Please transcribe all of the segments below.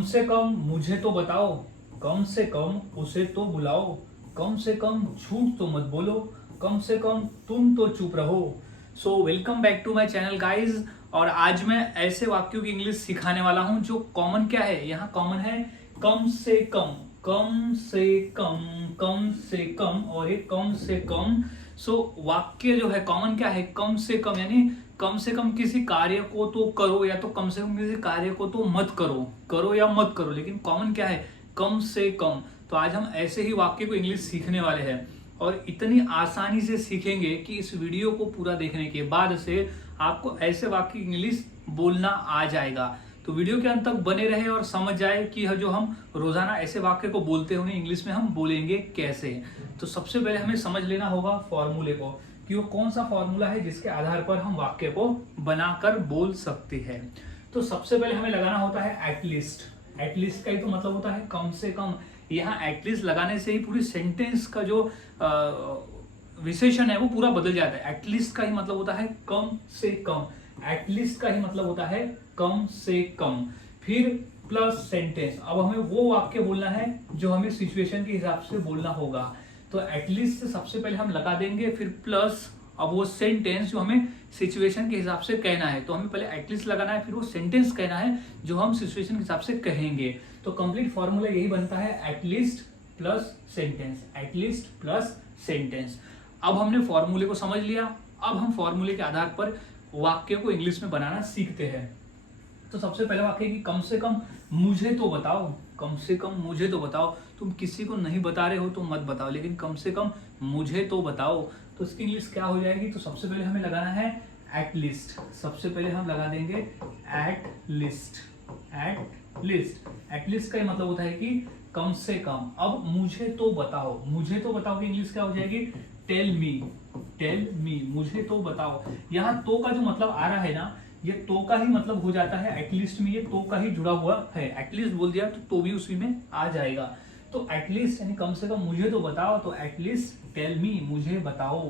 कम से कम मुझे तो बताओ, कम से कम उसे तो बुलाओ, कम से कम झूठ तो मत बोलो, कम से कम तुम तो चुप रहो। So welcome back to my channel guys. और आज मैं ऐसे वाक्यों की इंग्लिश सिखाने वाला हूं जो कॉमन क्या है, यहाँ कॉमन है कम से कम, कम से कम, कम से कम और एक कम से कम। सो वाक्य जो है कॉमन क्या है, कम से कम, यानी कम से कम किसी कार्य को तो करो या तो कम से कम किसी कार्य को तो मत करो, करो या मत करो, लेकिन कॉमन क्या है, कम से कम। तो आज हम ऐसे ही वाक्य को इंग्लिश सीखने वाले हैं और इतनी आसानी से सीखेंगे कि इस वीडियो को पूरा देखने के बाद से आपको ऐसे वाक्य इंग्लिश बोलना आ जाएगा। तो वीडियो के अंत तक बने रहे और समझ जाए कि जो हम रोजाना ऐसे वाक्य को बोलते हैं उन्हें इंग्लिश में हम बोलेंगे कैसे। तो सबसे पहले हमें समझ लेना होगा फॉर्मूले को कि वो कौन सा फॉर्मूला है जिसके आधार पर हम वाक्य को बनाकर बोल सकते हैं। तो सबसे पहले हमें लगाना होता है एटलीस्ट। एटलीस्ट का ही तो मतलब होता है कम से कम। यहाँ एटलीस्ट लगाने से ही पूरी सेंटेंस का जो विशेषण है वो पूरा बदल जाता है। एटलीस्ट का ही मतलब होता है कम से कम, एटलीस्ट का ही मतलब होता है कम से कम। फिर प्लस सेंटेंस। अब हमें वो वाक्य बोलना है जो हमें सिचुएशन के हिसाब से बोलना होगा। तो एटलीस्ट सबसे पहले हम लगा देंगे, फिर प्लस अब वो सेंटेंस जो हमें सिचुएशन के हिसाब से कहना है। तो हमें पहले एटलीस्ट लगाना है, फिर वो सेंटेंस कहना है जो हम सिचुएशन के हिसाब से कहेंगे। तो कंप्लीट फॉर्मूला यही बनता है at least plus sentence, at least plus sentence. अब हमने फॉर्मूले को समझ लिया, अब हम फॉर्मूले के आधार पर वाक्य को इंग्लिश में बनाना सीखते हैं। तो सबसे पहला वाक्य कि कम से कम मुझे तो बताओ, कम से कम मुझे तो बताओ। तुम किसी को नहीं बता रहे हो तो मत बताओ, लेकिन कम से कम मुझे तो बताओ। तो इसकी इंग्लिश क्या हो जाएगी, तो सबसे पहले हमें लगाना है एट लिस्ट। सबसे पहले हम लगा देंगे at least, at least. At least का मतलब होता है कि कम से कम। अब मुझे तो बताओ, मुझे तो बताओ की इंग्लिश क्या हो जाएगी, टेल मी, टेल मी, मुझे तो बताओ। यहाँ तो का जो मतलब आ रहा है ना, ये तो का ही मतलब हो जाता है एटलीस्ट में, ये तो का ही जुड़ा हुआ है। एटलीस्ट बोल दिया तो भी उसी में आ जाएगा। तो एटलीस्ट यानी कम से कम मुझे तो बताओ, तो एटलीस्ट टेल मी, मुझे बताओ।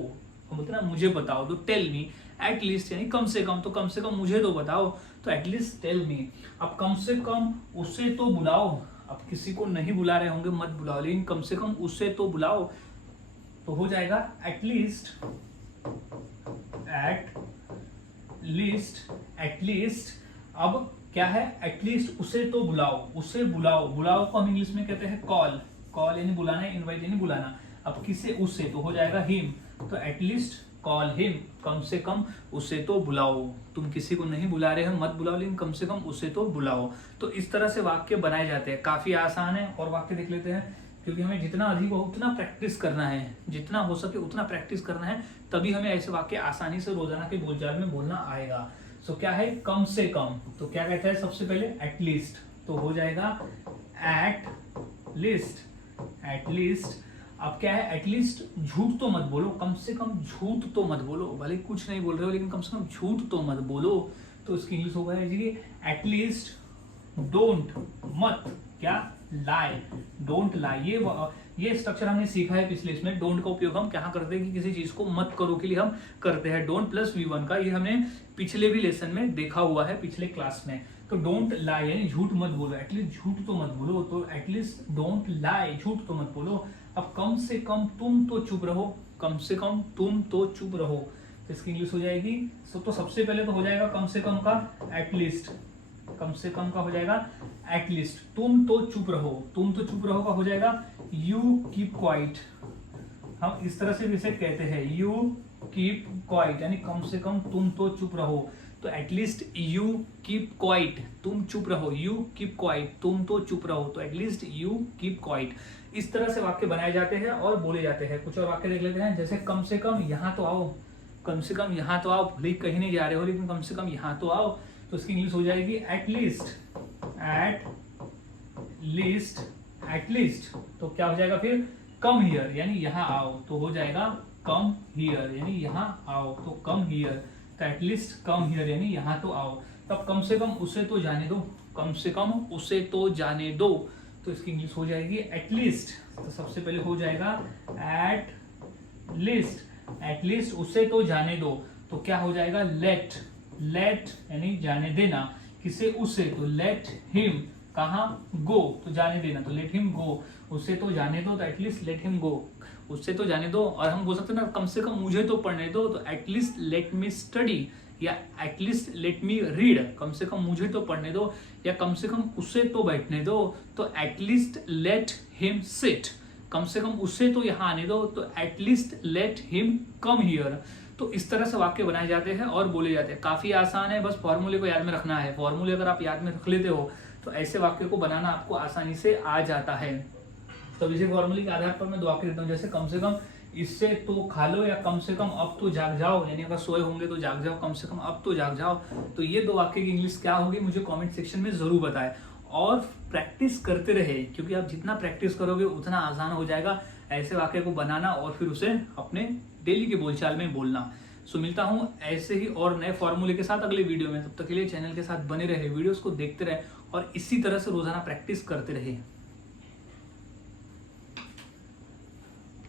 मतलब मुझे बताओ तो टेल मी, एटलीस्ट यानी कम से कम, तो कम से कम मुझे तो बताओ, तो एटलीस्ट टेल मी। अब कम से कम उसे तो बुलाओ। अब किसी को नहीं बुला रहे होंगे मत बुलाओ, लेकिन कम से कम उसे तो बुलाओ, तो हो जाएगा एटलीस्ट, एट लीस्ट, एटलीस्ट। अब क्या है, एटलीस्ट उसे तो बुलाओ, उसे बुलाओ। बुलाओ को हम इंग्लिश में कहते हैं कॉल, कॉल यानी बुलाना, इनवाइट यानी बुलाना। अब किसे, उसे, तो हो जाएगा हिम, तो एटलीस्ट कॉल हिम, कम से कम उसे तो बुलाओ। तुम किसी को नहीं बुला रहे हो मत बुलाओ, लेकिन कम से कम उसे तो बुलाओ। तो इस तरह से वाक्य बनाए जाते हैं, काफी आसान है। और वाक्य देख लेते हैं, क्योंकि हमें जितना अधिक हो उतना प्रैक्टिस करना है, जितना हो सके उतना प्रैक्टिस करना है, तभी हमें ऐसे वाक्य आसानी से रोजाना के बोलचाल में बोलना आएगा। सो क्या है, कम से कम, तो क्या कहता है सबसे पहले एटलीस्ट, तो हो जाएगा एट लिस्ट, एटलीस्ट। अब क्या है, एटलीस्ट झूठ तो मत बोलो, कम से कम झूठ तो मत बोलो। भले कुछ नहीं बोल रहे हो लेकिन कम से कम झूठ तो मत बोलो। तो इसकी इंग्लिश होगा एटलीस्ट डोंट, मत क्या, लाई, डोंट लाई। ये स्ट्रक्चर हमने सीखा है पिछले इसमें। डोंट का उपयोग हम क्या करते हैं कि किसी चीज को मत करो के लिए हम करते हैं। डोंट प्लस V1 का ये हमने पिछले भी लेसन में देखा हुआ है, पिछले क्लास में। तो डोंट लाई यानी झूठ मत बोलो, एटलीस्ट झूठ तो मत बोलो, तो एटलीस्ट डोंट लाई, झूठ तो मत बोलो। अब कम से कम तुम तो चुप रहो, कम से कम तुम तो चुप रहो, तो इसकी इंग्लिश हो जाएगी। तो सबसे पहले तो हो जाएगा कम से कम का एटलीस्ट, कम से कम का हो जाएगा एटलीस्ट। तुम तो चुप रहो, तुम तो चुप रहो का हो जाएगा यू कीप क्वाइट। हम इस तरह से भी इसे कहते हैं, यू कीप क्वाइट, यानी कम से कम तुम तो चुप रहो। तो एटलीस्ट यू कीप क्वाइट, तुम चुप रहो, यू कीप क्वाइट, तुम तो चुप रहो, तो एटलीस्ट यू कीप क्वाइट। इस तरह से वाक्य बनाए जाते हैं और बोले जाते हैं। कुछ और वाक्य देख लेते हैं, जैसे कम से कम यहाँ तो आओ, कम से कम यहाँ तो आओ। भले कहीं नहीं जा रहे हो लेकिन कम से कम यहाँ तो आओ, तो इसकी इंग्लिश हो जाएगी एटलीस्ट, एट लीस्ट, एटलीस्ट। तो क्या हो जाएगा फिर, कम हियर यानी यहाँ आओ, तो हो जाएगा कम हियर यानी यहाँ आओ, तो कम हियर, तो एटलीस्ट कम हियर यानी यहाँ तो आओ। तब कम से कम उसे तो जाने दो, कम से कम उसे तो जाने दो, तो इसकी इंग्लिश हो जाएगी एटलीस्ट। तो सबसे पहले हो जाएगा एट लिस्ट, एटलीस्ट उसे तो जाने दो, तो क्या हो जाएगा लेट, लेट यानी जाने देना, किसे, उसे, तो लेट हिम कहाँ, गो, तो जाने देना, तो लेट हिम गो, उससे तो जाने दो, तो एटलीस्ट लेट हिम गो, उससे तो जाने दो। और हम बोल सकते हैं ना कम से कम मुझे तो पढ़ने दो, तो एटलीस्ट लेट मी स्टडी, या एटलीस्ट लेट मी रीड, कम से कम मुझे तो पढ़ने दो, या कम से कम उसे तो बैठने दो, तो एटलीस्ट लेट हिम सिट, कम से कम उसे तो यहाँ आने दो, तो at least let him come here. तो इस तरह से वाक्य बनाए जाते हैं और बोले जाते हैं। काफी आसान है, बस फॉर्मूले को याद में रखना है। फॉर्मूले अगर आप याद में रख लेते हो तो ऐसे वाक्य को बनाना आपको आसानी से आ जाता है। तो इसी फॉर्मूले के आधार पर मैं 2 वाक्य देता हूँ, जैसे कम से कम इससे तो खा लो, या कम से कम अब तो जाग जाओ, यानी अगर सोए होंगे तो जाग जाओ, कम से कम अब तो जाग जाओ। तो ये 2 वाक्य की इंग्लिश क्या होगी मुझे कमेंट सेक्शन में जरूर बताएं, और प्रैक्टिस करते रहे, क्योंकि आप जितना प्रैक्टिस करोगे उतना आसान हो जाएगा ऐसे वाक्य को बनाना और फिर उसे अपने डेली के बोलचाल में बोलना। सो मिलता हूँ ऐसे ही और नए फॉर्मूले के साथ अगले वीडियो में। तब तक के लिए चैनल के साथ बने रहे, वीडियोस को देखते रहे और इसी तरह से रोजाना प्रैक्टिस करते रहे।